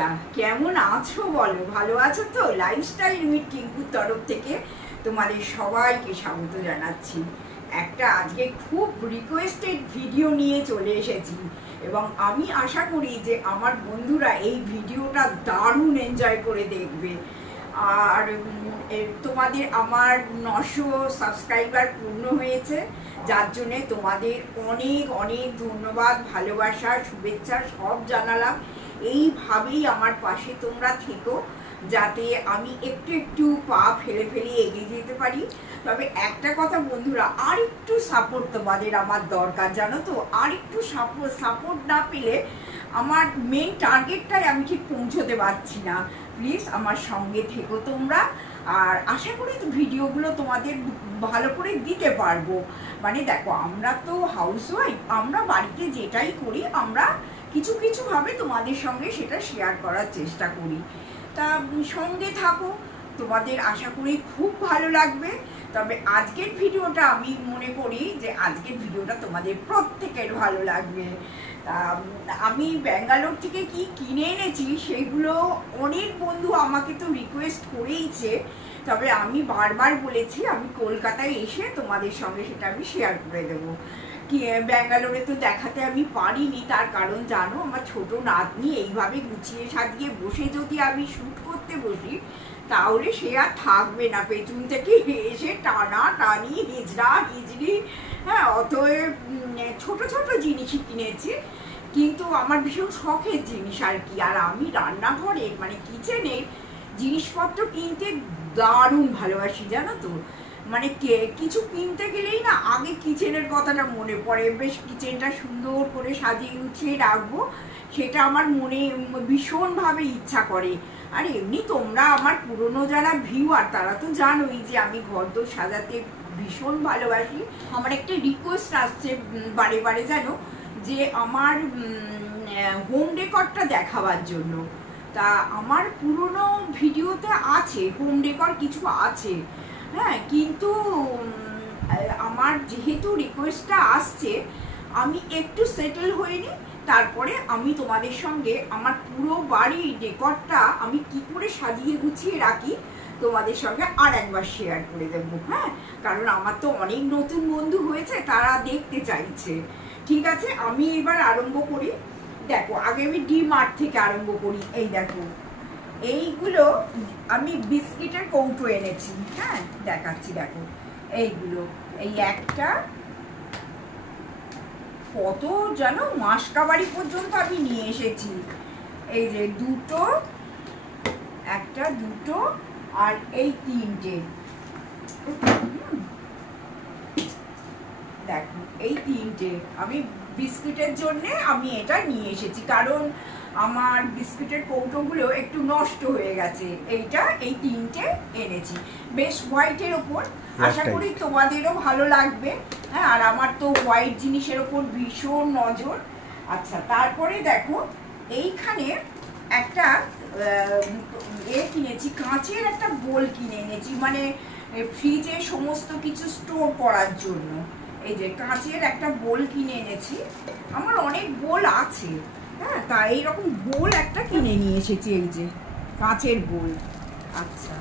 বন্ধুরা কেমন আছো বলো, ভালো আছো তো? লাইফস্টাইল উইথ টিঙ্কুর তরফ থেকে তোমাদের সবাইকে স্বাগত জানাচ্ছি। একটা আজকে খুব রিকোয়েস্টেড ভিডিও নিয়ে চলে এসেছি এবং আমি আশা করি যে আমার বন্ধুরা এই ভিডিওটা দারুণ এনজয় করে দেখবে। আর তোমাদের আমার 900 সাবস্ক্রাইবার পূর্ণ হয়েছে, যার জন্যে তোমাদের অনেক অনেক ধন্যবাদ, ভালোবাসা, শুভেচ্ছা সব জানালাম। এইভাবেই আমার পাশে তোমরা থেকো, যাতে আমি একটু একটু পা ফেলে ফেলে এগিয়ে যেতে পারি। তবে একটা কথা বন্ধুরা, আর একটু সাপোর্ট তোমাদের আমার দরকার, জানো তো। আর একটু সাপোর্ট না পেলে আমার মেন টার্গেটটাই আমি ঠিক পৌঁছতে পারছি না। প্লিজ আমার সঙ্গে থেকো তোমরা, আর আশা করি ভিডিওগুলো তোমাদের ভালো করে দিতে পারবো। মানে দেখো, আমরা তো হাউসওয়াইফ, আমরা বাড়িতে যেটাই করি আমরা কিছু কিছু ভাবে তোমাদের সঙ্গে সেটা শেয়ার করার চেষ্টা করি। তা সঙ্গে থাকো, তোমাদের আশা করি খুব ভালো লাগবে। তবে আজকের ভিডিওটা আমি মনে করি যে আজকের ভিডিওটা তোমাদের প্রত্যেকের ভালো লাগবে। আমি ব্যাঙ্গালোর থেকে কি কিনে এনেছি সেগুলো অনেক বন্ধু আমাকে তো রিকোয়েস্ট করেইছে, তবে আমি বারবার বলেছি আমি কলকাতায় এসে তোমাদের সঙ্গে সেটা আমি শেয়ার করে দেবো। ব্যাঙ্গালোরে তো দেখাতে আমি পারিনি, তার কারণ জানো, আমার ছোট নাতনি এইভাবে গুছিয়ে সাজিয়ে বসে যদি আমি শ্যুট করতে বসি তাহলে সে আর থাকবে না, পেছন থেকে এসে টানা টানি হিজড়া হিজড়ি। হ্যাঁ, অতএব ছোট ছোট জিনিসই কিনেছি, কিন্তু আমার ভীষণ শখের জিনিস আর কি। আর আমি রান্নাঘরে মানে কিচেনের জিনিসপত্র কিনতে দারুণ ভালোবাসি, জানো তো। মানে কিছু কিনতে গেলেই না আগে কিচেনের কথাটা মনে পড়ে, বেশ কিচেনটা সুন্দর করে সাজিয়ে গুছিয়ে রাখবো, সেটা আমার মনে ভীষণভাবে ইচ্ছা করে। আর এমনি তোমরা আমার পুরনো যারা ভিউয়ার তারা তো জানোই যে আমি ঘরদোর সাজাতে ভীষণ ভালোবাসি। আমার একটা রিকোয়েস্ট আসছে বারে বারে, জানো, যে আমার হোম ডেকরটা দেখাবার জন্য। তা আমার পুরনো ভিডিওতে আছে হোম ডেকর কিছু আছে, হ্যাঁ, কিন্তু আমার যেহেতু রিকোয়েস্টটা আসছে আমি একটু সেটেল হইনি, তারপরে আমি তোমাদের সঙ্গে আমার পুরো বাড়ির ডেকরটা আমি কি করে সাজিয়ে গুছিয়ে রাখি তোমাদের সঙ্গে আর একবার শেয়ার করে দেবো। হ্যাঁ, কারণ আমার তো অনেক নতুন বন্ধু হয়েছে, তারা দেখতে চাইছে। ঠিক আছে, আমি এবার আরম্ভ করি। দেখো, আগে আমি ডি-মার্ট থেকে আরম্ভ করি। এই দেখো, এইগুলো আমি বিস্কিটের কৌটো এনেছি। হ্যাঁ, দেখাচ্ছি, দেখো এইগুলো। এই একটা কত জানো, মাসকাবাড়ি পর্যন্ত আমি নিয়ে এসেছি। এই যে দুটো, একটা, দুটো, আর এই তিনটে। দেখো এই তিনটে আমি বিস্কিটের জন্য আমি এটা নিয়ে এসেছি, কারণ আমার বিস্কিটের কৌটোগুলো একটু নষ্ট হয়ে গেছে। এইটা এই তিনটে এনেছি, বেশ হোয়াইটের ওপর, আশা করি তোমাদেরও ভালো লাগবে। হ্যাঁ, আর আমার তো হোয়াইট জিনিসের ওপর ভীষণ নজর। আচ্ছা, তারপরে দেখো এইখানে একটা কিনেছি, কাঁচের একটা বোল কিনে এনেছি, মানে ফ্রিজে সমস্ত কিছু স্টোর করার জন্য। এই যে কাঁচের একটা বোল কিনে এনেছি, আমার অনেক বোল আছে। হ্যাঁ, তা এইরকম বোল একটা কিনে নিয়ে এসেছি, এই যে কাঁচের বোল। আচ্ছা,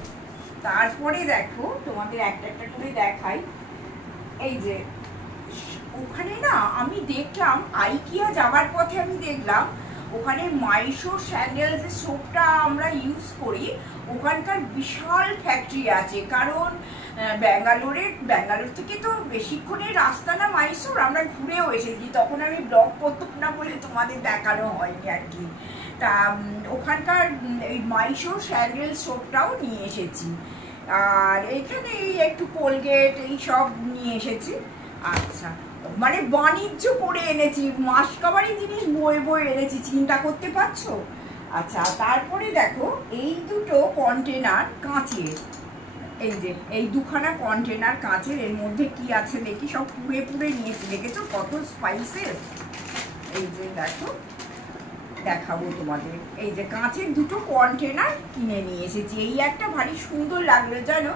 তারপরে দেখো তোমাদের একটা একটা করে দেখাই। এই যে ওখানে না আমি দেখলাম, আইকিয়া যাবার পথে আমি দেখলাম ওখানে মাইশো স্যান্ডেল যে সোপটা আমরা ইউজ করি, ওখানকার বিশাল ফ্যাক্টরি আছে। কারণ ব্যাঙ্গালোর থেকে তো বেশিক্ষণের রাস্তা না মাইশোর, আমরা ঘুরেও এসেছি, তখন আমি ব্লগ করতাম না বলে তোমাদের দেখানো হয়নি আর কি। তা ওখানকার এই মাইশো স্যান্ডেল সোপটাও নিয়ে এসেছি, আর এখানে এই একটু কোলগেট এই সব নিয়ে এসেছি। আচ্ছা, মানে বাণিজ্য করে এনেছি, মাসকাবারি জিনিস বয়ে বয়ে এনেছি, চিন্তা করতে পারছো? আচ্ছা, তারপরে দেখো এই দুটো কন্টেনার কাঁচের, এই যে এই দুখানা কন্টেনার কাঁচের, এর মধ্যে কি আছে দেখি, সব পুড়ে পুড়ে নিয়েছি, দেখেছো কত স্পাইসেস। এই যে দেখো, দেখাবো তোমাদের, এই যে কাঁচের দুটো কন্টেনার কিনে নিয়ে এসেছি। এই একটা ভারী সুন্দর লাগলো, জানো,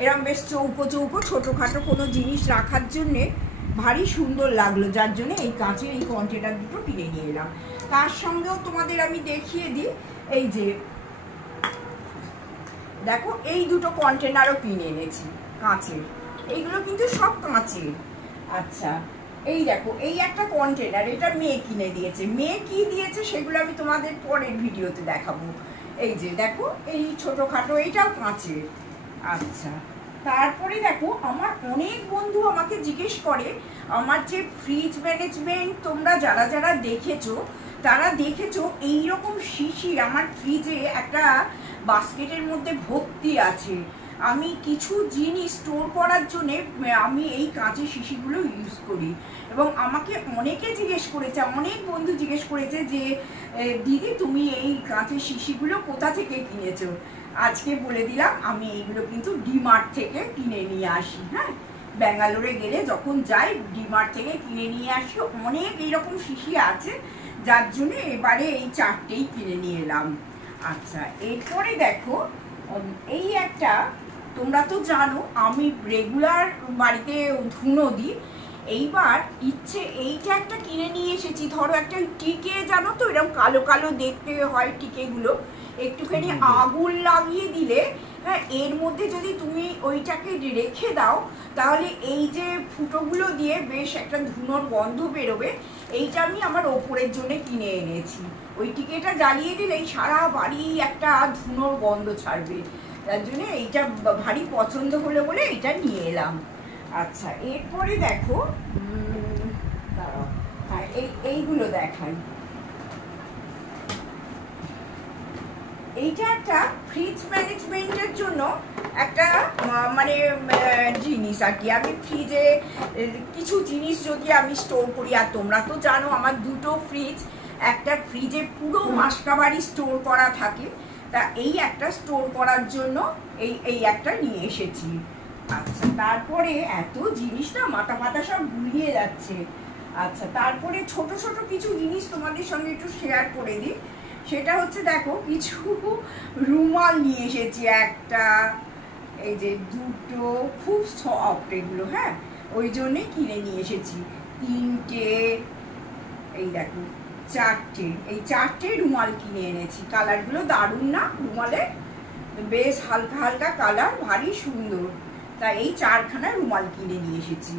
এরকম বেশ চৌকো চৌকো ছোটোখাটো কোনো জিনিস রাখার জন্যে ভারী সুন্দর লাগলো, যার জন্য এই কাঁচের এই কন্টেনার দুটো কিনে নিয়ে এলাম। তার সঙ্গেও তোমাদের আমি দেখিয়ে দিই, এই যে দেখো এই দুটো কন্টেনারও কিনে এনেছি কাঁচের, এইগুলো কিন্তু সব কাঁচের। আচ্ছা এই দেখো এই একটা কন্টেনার, এটা মেয়ে কিনে দিয়েছে, মেয়ে কি দিয়েছে সেগুলো আমি তোমাদের পরের ভিডিওতে দেখাবো। এই যে দেখো এই ছোটোখাটো এইটাও কাঁচের। আচ্ছা তারপরে দেখো আমার অনেক বন্ধু আমাকে জিজ্ঞেস করে, আমার যে ফ্রিজ ম্যানেজমেন্ট তোমরা যারা যারা দেখেছো তারা দেখেছো এইরকম শিশি আমার ফ্রিজে একটা বাস্কেটের মধ্যে ভর্তি আছে। আমি কিছু জিনিস স্টোর করার জন্যে আমি এই কাঁচের শিশিগুলো ইউজ করি, এবং আমাকে অনেকে জিজ্ঞেস করেছে, অনেক বন্ধু জিজ্ঞেস করেছে যে দিদি তুমি এই কাঁচের শিশিগুলো কোথা থেকে কিনেছো। আজকে বলে দিলাম আমি এইগুলো কিন্তু ডিমার্ট থেকে কিনে নিয়ে আসি। হ্যাঁ, ব্যাঙ্গালোরে গেলে যখন যাই ডিমার্ট থেকে কিনে নিয়ে আসি, অনেক এইরকম শিশি আছে, যার জন্য এবারে এই 4টেই কিনে নিয়ে এলাম। আচ্ছা এরপরে দেখো এই একটা, তোমরা তো জানো আমি রেগুলার বাড়িতে ধুনো দিই, এইবার ইচ্ছে এইটা একটা কিনে নিয়ে এসেছি। ধরো একটা টিকে, জানো তো এরকম কালো কালো দেখতে হয় টিকেগুলো, একটুখানি আগুন লাগিয়ে দিলে, হ্যাঁ, এর মধ্যে যদি তুমি ওইটাকে রেখে দাও তাহলে এই যে ফুটোগুলো দিয়ে বেশ একটা ধুনোর গন্ধ বেরোবে। এইটা আমি আমার ওপরের জন্য কিনে এনেছি, ওই টিকেটা জ্বালিয়ে দিলেই সারা বাড়ি একটা ধুনোর গন্ধ ছাড়বে, তার জন্য এইটা ভারী পছন্দ হলো বলে এইটা নিয়ে এলাম। আচ্ছা এরপরে দেখো এইগুলো দেখাই, এইটা একটা ফ্রিজ ম্যানেজমেন্টের জন্য একটা মানে জিনিস আর কি। আমি ফ্রিজে কিছু জিনিস যদি আমি স্টোর করি, আর তোমরা তো জানো আমার দুটো ফ্রিজ, একটা ফ্রিজে পুরো মাসকাবারি স্টোর করা থাকে, তা এই একটা স্টোর করার জন্য এই একটা নিয়ে এসেছি। আচ্ছা তারপরে এত জিনিস না মাথা মাথা সব গুলিয়ে যাচ্ছে। আচ্ছা তারপরে ছোট ছোট কিছু জিনিস তোমাদের সঙ্গে একটু শেয়ার করে দিই, সেটা হচ্ছে দেখো কিছু রুমাল নিয়ে এসেছি, একটা এই যে দুটো, খুব সফট এগুলো, হ্যাঁ ওই জন্যে কিনে নিয়ে এসেছি। 3টে, এই দেখো 4টে, এই 4টে রুমাল কিনে এনেছি। কালারগুলো দারুণ না রুমালে, বেশ হালকা হালকা কালার, ভারী সুন্দর, তাই এই 4খানা রুমাল কিনে নিয়ে এসেছি।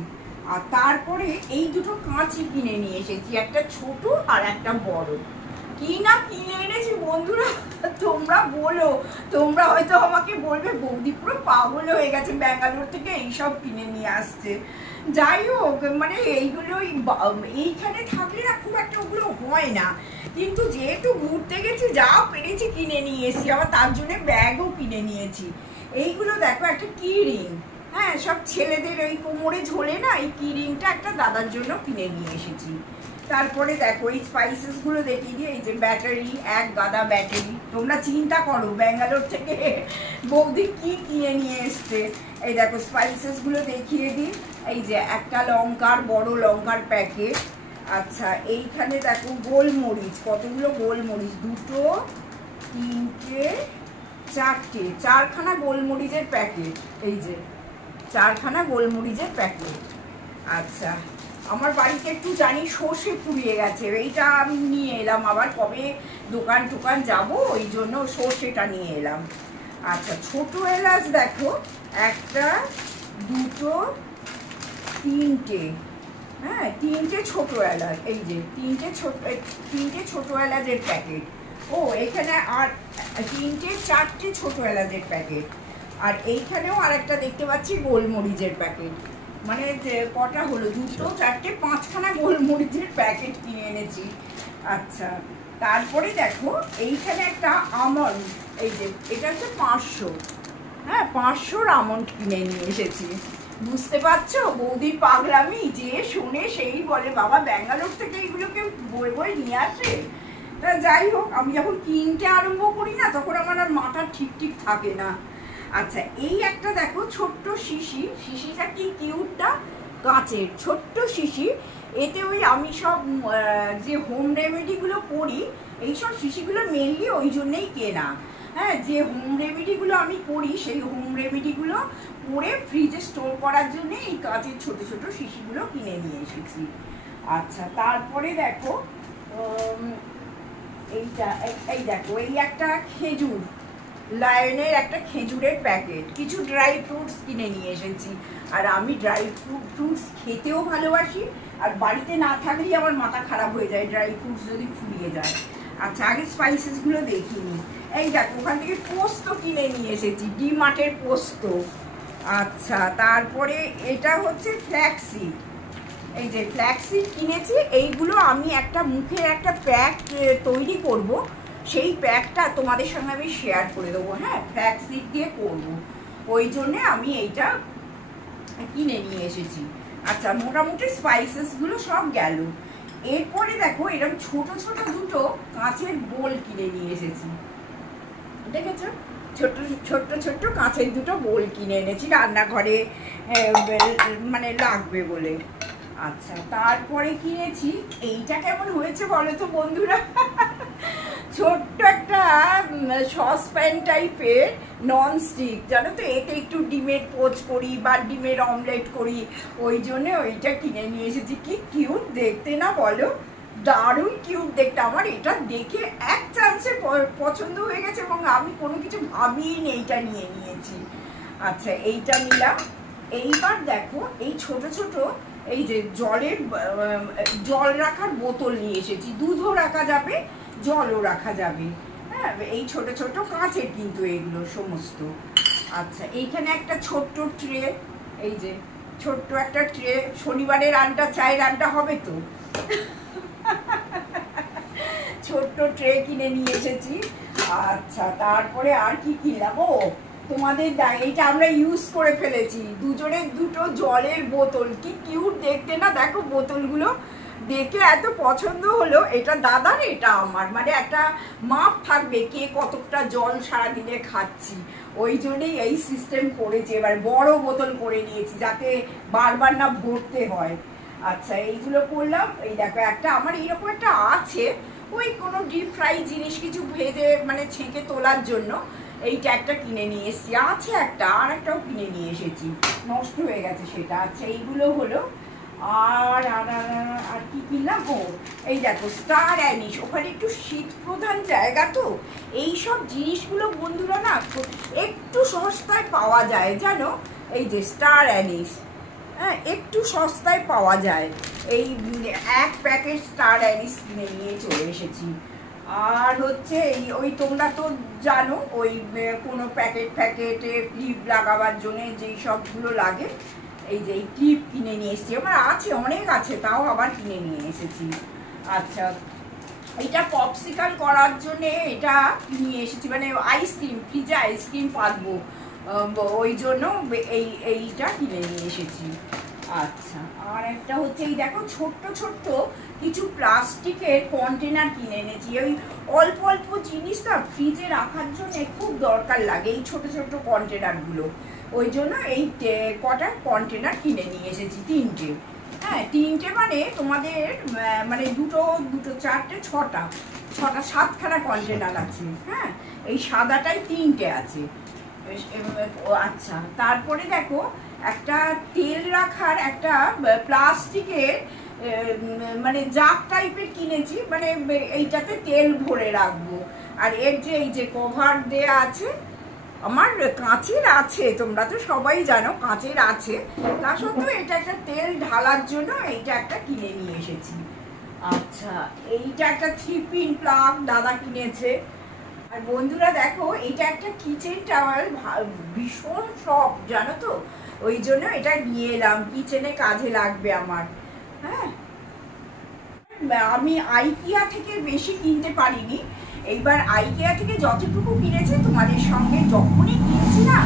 আর তারপরে এই দুটো কাঁচি কিনে নিয়ে এসেছি, একটা ছোট আর একটা বড়। কি না কিনে এনেছি বন্ধুরা, তোমরা বলো, তোমরা হয়তো আমাকে বলবে বৌদি পুরো পাগল হয়ে গেছে, ব্যাঙ্গালোর থেকে এইসব কিনে নিয়ে আসছে। যাই হোক, মানে এইগুলো এইখানে থাকলে না খুব একটা ওগুলো হয় না, কিন্তু যেহেতু ঘুরতে গেছি যা পেরেছি কিনে নিয়ে এসেছি, আবার তার জন্য ব্যাগও কিনে নিয়েছি। এইগুলো দেখো একটা কি রিং, হ্যাঁ সব ছেলেদের ওই কোমরে ঝোলে না, এই কি রিংটা একটা দাদার জন্য কিনে নিয়ে এসেছি। তারপরে দেখো এই স্পাইসেস গুলো দেখিয়ে দিয়ে, এই যে ব্যাটারি, এক গাদা ব্যাটারি। তোমরা চিন্তা করো ব্যাঙ্গালোর থেকে বৌদি কি কিনে নিয়ে এসছে। এই দেখো স্পাইসেস গুলো দেখিয়ে দিই, এই যে একটা লঙ্কার, বড় লঙ্কার প্যাকেট। আচ্ছা এইখানে দেখো গোলমরিচ, কতগুলো গোলমরিচ, 2, 3, 4টে, 4খানা গোলমরিচের প্যাকেট, এই যে 4খানা গোলমরিচের প্যাকেট। আচ্ছা আমার বাড়িতে একটু জানি সর্ষে ফুরিয়ে গেছে, এইটা আমি নিয়ে এলাম, আবার কবে দোকান টোকান যাবো ওই জন্য সর্ষেটা নিয়ে এলাম। আচ্ছা ছোট এলাচ দেখো 1, 2, 3টে, হ্যাঁ 3টে ছোট এলাচ, এই যে 3টে ছোট এলাচের প্যাকেট। ও এখানে আর 3টে 4টে ছোট এলাচের প্যাকেট, আর এইখানেও আর একটা দেখতে পাচ্ছি গোলমরিচের প্যাকেট। মানে কটা হলো, 2, 4, 5খানা গোলমরিচের প্যাকেট কিনে এনেছি। আচ্ছা তারপরে দেখো এইখানে একটা আমন্ড, এই যে এটা হচ্ছে 500, হ্যাঁ 500 আমন্ড কিনে নিয়ে এসেছি। বুঝতে পারছো বৌদির পাগলামি, যে শুনে সেই বলে বাবা ব্যাঙ্গালোর থেকে এইগুলোকে বই বই নিয়ে আসে। তা যাই হোক, আমি যখন কিনতে আরম্ভ করি না তখন আমার আর মাথা ঠিক ঠিক থাকে না। আচ্ছা এই একটা দেখো ছোট্ট শিশি, শিশিটা কি কিউটটা, কাঁচের ছোট্ট শিশি। এতে ওই আমি সব যে হোম রেমেডিগুলো করি, এইসব শিশিগুলো মেনলি ওই জন্যেই কেনা। হ্যাঁ যে হোম রেমেডিগুলো আমি করি, সেই হোম রেমেডিগুলো করে ফ্রিজে স্টোর করার জন্য এই কাঁচের ছোট ছোট শিশিগুলো কিনে নিয়ে এসেছি। আচ্ছা তারপরে দেখো এইটা এই দেখো, এই একটা খেজুর, লায়নের একটা খেজুরের প্যাকেট, কিছু ড্রাই ফ্রুটস কিনে নিয়ে এসেছি। আর আমি ড্রাই ফ্রুটস খেতেও ভালোবাসি, আর বাড়িতে না থাকলেই আমার মাথা খারাপ হয়ে যায় ড্রাই ফ্রুটস যদি ফুরিয়ে যায়। আচ্ছা, আগে স্পাইসেসগুলো দেখিনি। এই দেখো, ওখান থেকে পোস্ত কিনে নিয়ে এসেছি, ডিমার্টের পোস্ত। আচ্ছা, তারপরে এটা হচ্ছে ফ্ল্যাক্সিড, এই যে ফ্ল্যাক্সিড কিনেছি। এইগুলো আমি একটা মুখের একটা প্যাক তৈরি করব, সেই প্যাকটা তোমাদের সঙ্গে আমি শেয়ার করে দেবো। হ্যাঁ, ফ্ল্যাক্সিড দিয়ে করবো, ওই জন্যে আমি এইটা কিনে নিয়ে এসেছি। আচ্ছা, মোটামুটি স্পাইসেসগুলো সব গেল। এরপরে দেখো, এরকম ছোট ছোট দুটো কাঁচের বোল কিনে নিয়ে এসেছি, দেখেছো? ছোট্ট ছোট্ট ছোট্ট কাঁচের দুটো বোল কিনে এনেছি, রান্নাঘরে মানে লাগবে বলে। আচ্ছা, তারপরে কিনেছি এইটা, কেমন হয়েছে বলো তো বন্ধুরা? ছোট্ট একটা সসপ্যান টাইপের ননস্টিক, জানো তো, এতে একটু ডিমের পোচ করি বা ডিমের অমলেট করি, ওই জন্য ওইটা কিনে নিয়ে এসেছি। কি কিউট দেখতে না বলো? দারুণ কিউট দেখতে। আমার এটা দেখে এক চান্সে পছন্দ হয়ে গেছে এবং আমি কোনো কিছু ভাবিই নি, এইটা নিয়ে নিয়েছি। আচ্ছা, এইটা নিলাম। এইবার দেখো, এই ছোট ছোট এই যে জল রাখার বোতল নিয়ে এসেছি, দুধও রাখা যাবে, জলও রাখা যাবে। হ্যাঁ, এই ছোট ছোট কাঁচের কিন্তু এগুলো সমস্ত। আচ্ছা, এইখানে একটা ছোট্ট ট্রে, এই যে ছোট্ট একটা ট্রে, শনিবারের রান্না, চায়ের রান্না হবে তো। ছোট্ট ট্রে কিনে নিয়ে এসেছি। আচ্ছা, তারপরে আর কি কিনলাম? ও, তোমাদের এইটা আমরা ইউজ করে ফেলেছি, দুজনের দুটো জলের বোতল। কি কিউট দেখতে না? দেখো, বোতলগুলো দেখে এত পছন্দ হলো। এটা দাদার, এটা আমার, মানে একটা মাপ থাকবে কে কতটা জল সারাদিনে খাচ্ছি, ওই জন্যই এই সিস্টেম করেছি। এবার বড় বোতল করে নিয়েছি যাতে বারবার না ভরতে হয়। আচ্ছা, এইগুলো করলাম। এই দেখো, একটা আমার এইরকম একটা আছে, ওই কোনো ডিপ ফ্রাই জিনিস কিছু ভেজে মানে ছেঁকে তোলার জন্য এইটা একটা কিনে নিয়ে এসেছি। আছে একটা, আর একটাও কিনে নিয়ে এসেছি, নষ্ট হয়ে গেছে সেটা। আচ্ছা, এইগুলো হলো। আর আর কি কিনলাম? ও, এই দেখো, স্টার অ্যানিশ। ওখানে একটু শীত প্রধান জায়গা তো, এই সব জিনিসগুলো বন্ধুরা না একটু সস্তায় পাওয়া যায়, জানো? এই যে স্টার অ্যানিশ, হ্যাঁ, একটু সস্তায় পাওয়া যায়। এই এক প্যাকেট স্টার অ্যানিশ কিনে নিয়ে চলে এসেছি। আর হচ্ছে ওই তোমরা তো জানো, ওই কোনো প্যাকেটে ক্লিপ লাগাবার জন্য যেই সবগুলো লাগে, এই যে এই ক্লিপ কিনে নিয়ে এসেছি। আমার আছে, অনেক আছে, তাও আবার কিনে নিয়ে এসেছি। আচ্ছা, এটা পপসিকাল করার জন্যে এটা নিয়ে এসেছি, মানে আইসক্রিম, ফ্রিজে আইসক্রিম পাতবো, ওই জন্য এইটা কিনে নিয়ে এসেছি। আচ্ছা, আর একটা হচ্ছে এই দেখো, ছোট্ট ছোট্ট কিছু প্লাস্টিকের কন্টেনার কিনে এনেছি। ওই অল্প অল্প জিনিস না ফ্রিজে রাখার জন্য খুব দরকার লাগে, এই ছোট ছোট কন্টেনারগুলো, ওই জন্য এই কটা কন্টেনার কিনে নিয়ে এসেছি, তিনটে। হ্যাঁ, তিনটে মানে তোমাদের মানে দুটো দুটো চারটে ছটা সাতখানা কন্টেনার আছে। হ্যাঁ, এই সাদাটাই তিনটে আছে। আচ্ছা, তারপরে দেখো, একটা তেল রাখার একটা প্লাস্টিকের মানে জাগ টাইপের কিনেছি, মানে এইটাতে তেল ভরে রাখবো। আর এর যে এই যে কভার দেয়া আছে, আমার কাঁচের আছে, তোমরা তো সবাই জানো কাঁচের আছে, তা সত্ত্বেও এটা একটা তেল ঢালার জন্য এইটা একটা কিনে নিয়ে এসেছি। আচ্ছা, এইটা একটা 3 পিন প্লাগ দাদা কিনেছে। আর বন্ধুরা দেখো, এটা একটা কিচেন টাওয়েল, ভীষণ সফট, জানো তো, ওই জন্য এটা নিয়ে এলাম, কিচেনে কাজে লাগবে আমার। হ্যাঁ, আমি আইকিয়া থেকে বেশি কিনতে পারিনি, এইবার আইকিয়া থেকে যতটুকু কিনেছি তোমাদের সঙ্গে যখনই কিনছি না,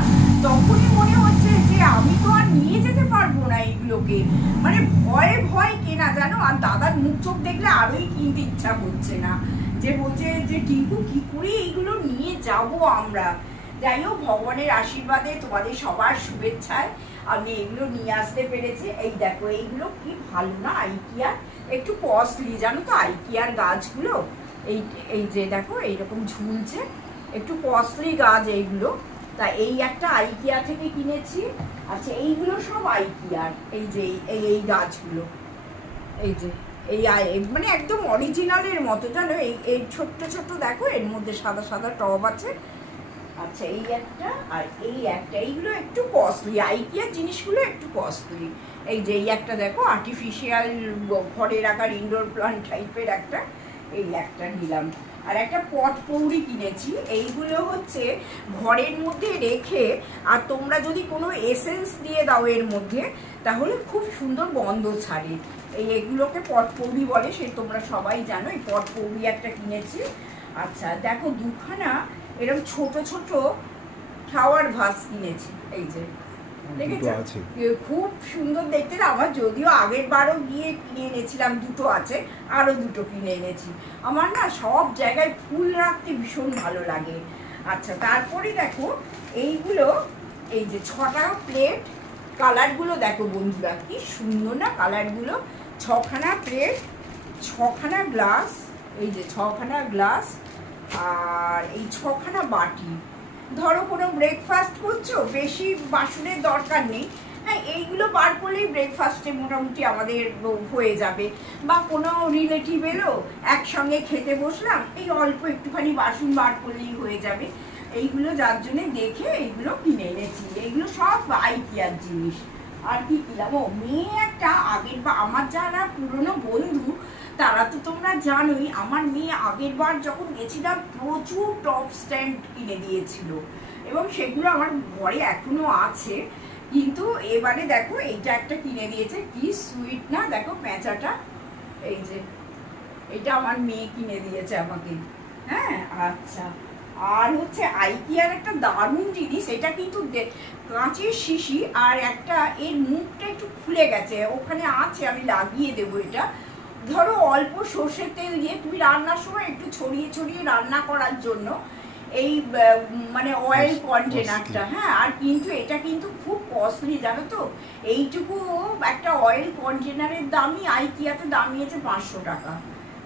তখনই মনে হচ্ছে যে আমি তো আর নিয়ে যেতে পারবো না এইগুলোকে, মানে ভয়ে ভয় কেনা, জানো। আর দাদার মুখ চোখ দেখলে আরোই কিনতে ইচ্ছা করছে না, যে বলছে যে টিঙ্কু কি করে এইগুলো নিয়ে যাব আমরা। যাই হোক, ভগবানের আশীর্বাদে, তোমাদের সবার শুভেচ্ছায় আমি এগুলো নিয়ে আসতে পেরেছি। এই দেখো, এইগুলো কি ভালো না, আইকিয়ার, একটু কস্টলি, জানো তো আইকিয়ার গাছগুলো। এই যে দেখো, এইরকম ঝুলছে, একটু কস্টলি গাছ এইগুলো, তা এই একটা আইকিয়া থেকে কিনেছি। আচ্ছা, এইগুলো সব আইকিয়ার, এই যে এই গাছগুলো, এই যে এই মানে একদম অরিজিনালের মতো জানো। এই ছোট্ট ছোট্ট দেখো, এর মধ্যে সাদা সাদা টব আছে। আচ্ছা এই একটা আর এই একটা, এইগুলো একটু কস্টলি, আইকিয়ার জিনিসগুলো একটু কস্টলি। এই যে এই একটা দেখো, আর্টিফিশিয়াল ঘরে রাখার ইনডোর প্লান্ট টাইপের একটা, এই একটা নিলাম। আর একটা পট পৌরি কিনেছি। এইগুলো হচ্ছে ঘরের মধ্যে রেখে, আর তোমরা যদি কোনো এসেন্স দিয়ে দাও এর মধ্যে, তাহলে খুব সুন্দর গন্ধ ছাড়ে। এগুলোকে পট পৌরি বলে, সে তোমরা সবাই জানো। এই পট পৌরি একটা কিনেছি। আচ্ছা দেখো, দুখানা এরকম ছোট ছোট ফ্লাওয়ার ভাস কিনেছি। এই যে দেখেছো, খুব সুন্দর দেখতে। আমার যদিও আগের বারও গিয়ে কিনে এনেছিলাম, দুটো আছে, আরো দুটো কিনে এনেছি। আমার না সব জায়গায় ফুল রাখতে ভীষণ ভালো লাগে। আচ্ছা তারপরে দেখো এইগুলো, এই যে 6টা প্লেট, কালারগুলো দেখো বন্ধুরা কি সুন্দর না কালারগুলো। 6খানা প্লেট, 6খানা গ্লাস, এই যে 6খানা গ্লাস, আর এই 6খানা বাটি। ধরো কোনো ব্রেকফাস্ট করছো, বেশি বাসনের দরকার নেই, হ্যাঁ এইগুলো বার করলেই ব্রেকফাস্টে মোটামুটি আমাদের হয়ে যাবে। বা কোনো রিলেটিভ এলো, একসঙ্গে খেতে বসলাম, এই অল্প একটুখানি বাসন বার করলেই হয়ে যাবে। এইগুলো যার জন্যে দেখে এইগুলো কিনে এনেছি। এইগুলো সব আইকিয়ার জিনিস। আর কি কিনলাম, ও মেয়ে একটা আগের বা আমার যারা পুরনো বন্ধু তারা তো তোমরা জানোই, আমার মেয়ে আগের বার যখন গেছিলাম প্রচুর টপ স্ট্যান্ড কিনে দিয়েছিল, এবং সেগুলো আমার ঘরে এখনো আছে। কিন্তু এবারে দেখো এইটা একটা কিনে দিয়েছে, কি সুইট না দেখো প্যাঁচাটা। এই যে এটা আমার মেয়ে কিনে দিয়েছে আমাকে। হ্যাঁ আচ্ছা, আর হচ্ছে আইকিয়ার একটা দারুণ জিনিস, এটা কিন্তু কাঁচের শিশি, আর একটা এর মুখটা একটু খুলে গেছে, ওখানে আছে, আমি লাগিয়ে দেবো এটা। ধরো অল্প সর্ষের তেল দিয়ে তুমি রান্নার সময় একটু ছড়িয়ে ছড়িয়ে রান্না করার জন্য এই মানে অয়েল কন্টেনারটা। হ্যাঁ, আর কিন্তু এটা কিন্তু খুব কস্টলি জানো তো। এইটুকু একটা অয়েল কন্টেনারের দামই আইকিয়াতে দামিয়েছে 500 টাকা,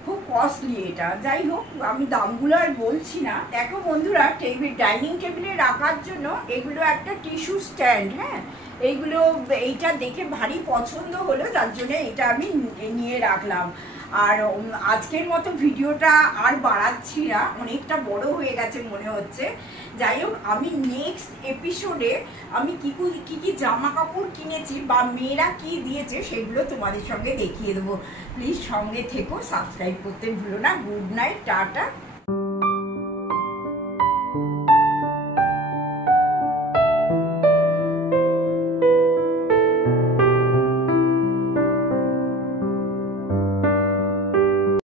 খুব কস্টলি এটা। যাই হোক, আমি দামগুলো আর বলছি না। দেখো বন্ধুরা, ডাইনিং টেবিলে রাখার জন্য এগুলো একটা টিস্যু স্ট্যান্ড। হ্যাঁ, এইগুলো এইটা দেখে ভারী পছন্দ হলো, যার জন্য এটা আমি নিয়ে রাখলাম। আর আজকের মতো ভিডিওটা আর বাড়াচ্ছি না, অনেকটা বড় হয়ে গেছে মনে হচ্ছে। যাই হোক, আমি নেক্সট এপিসোডে আমি কি কি জামা কাপড় কিনেছি বা মেয়েরা কি দিয়েছে সেগুলো তোমাদের সঙ্গে দেখিয়ে দেবো। প্লিজ সঙ্গে থেকো, সাবস্ক্রাইব করতে ভুলো না। Good night, tata.